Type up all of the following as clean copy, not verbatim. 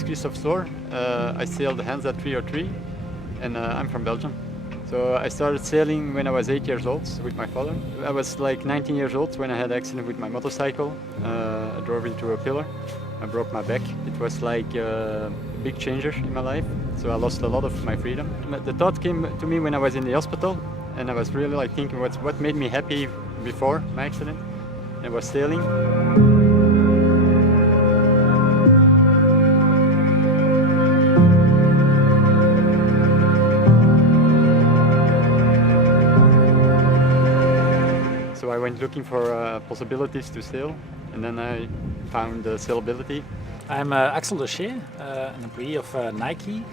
is Christophe Stoor. I sail the Hansa 303 and I'm from Belgium. So I started sailing when I was 8 years old with my father. I was like 19 years old when I had an accident with my motorcycle. I drove into a pillar. I broke my back. It was like a big changer in my life. So I lost a lot of my freedom. The thought came to me when I was in the hospital, and I was really like thinking what made me happy before my accident. And it was sailing. So I went looking for possibilities to sail, and then I found Sailability. I'm Axel Docher, an employee of Nike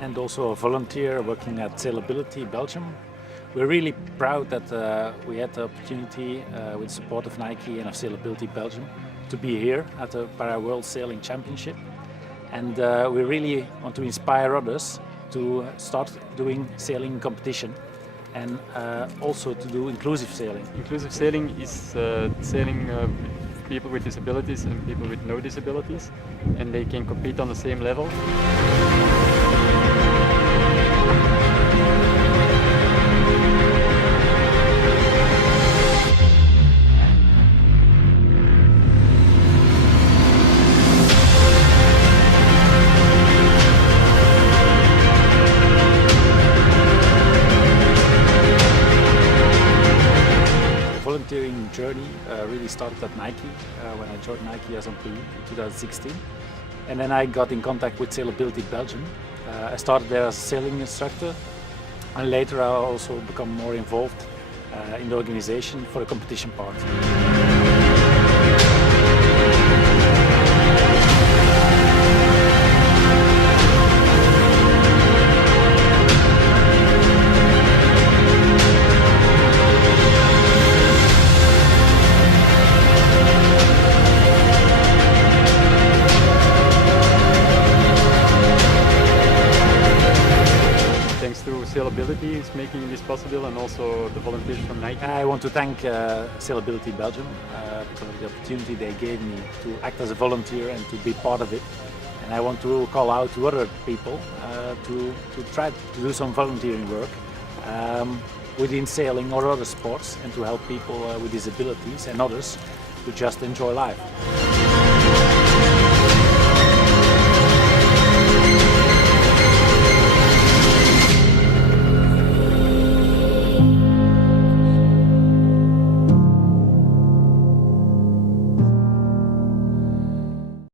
and also a volunteer working at Sailability Belgium. We're really proud that we had the opportunity with the support of Nike and of Sailability Belgium to be here at the Para World Sailing Championship. And we really want to inspire others to start doing sailing competition and also to do inclusive sailing. Inclusive sailing is sailing people with disabilities and people with no disabilities, and they can compete on the same level. Volunteering journey really started at Nike when I joined Nike as an employee in 2016, and then I got in contact with Sailability Belgium. I started there as a sailing instructor, and later I also become more involved in the organization for the competition part. Thanks to Sailability is making this possible, and also the volunteers from Nike. I want to thank Sailability Belgium because of the opportunity they gave me to act as a volunteer and to be part of it. And I want to call out to other people to try to do some volunteering work within sailing or other sports, and to help people with disabilities and others to just enjoy life.